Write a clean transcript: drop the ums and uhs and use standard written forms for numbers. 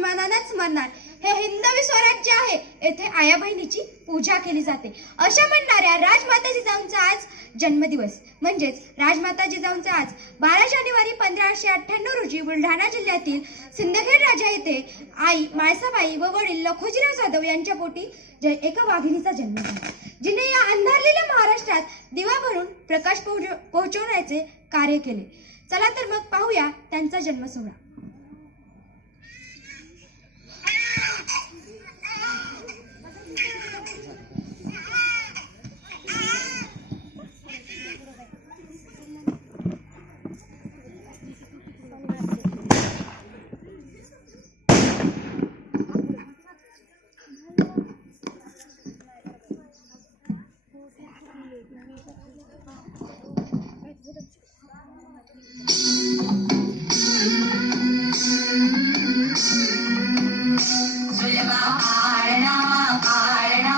सन्मानानेच मरणार. हे हिंदवी स्वराज्य आहे, येथे आया बहिणीची पूजा केली जाते. अशा म्हणणाऱ्या राजमाता जिजाऊंचा आज जन्मदिवस म्हणजेच राजमाता जिजाऊंचा आज 12 जानेवारी 1598 रोजी बुलढाणा जिल्ह्यातील सिंदखेड राजा येथे आई माळसाबाई व वडील लखोजीराव जाधव यांच्या पोटी एका वाघिणीचा जन्म झाला, जिने या अंधारलेल्या महाराष्ट्रात दिवा भरून प्रकाश पोहोचवण्याचे कार्य केले. चला तर मग पाहूया त्यांचा जन्म सोहळा. कारणा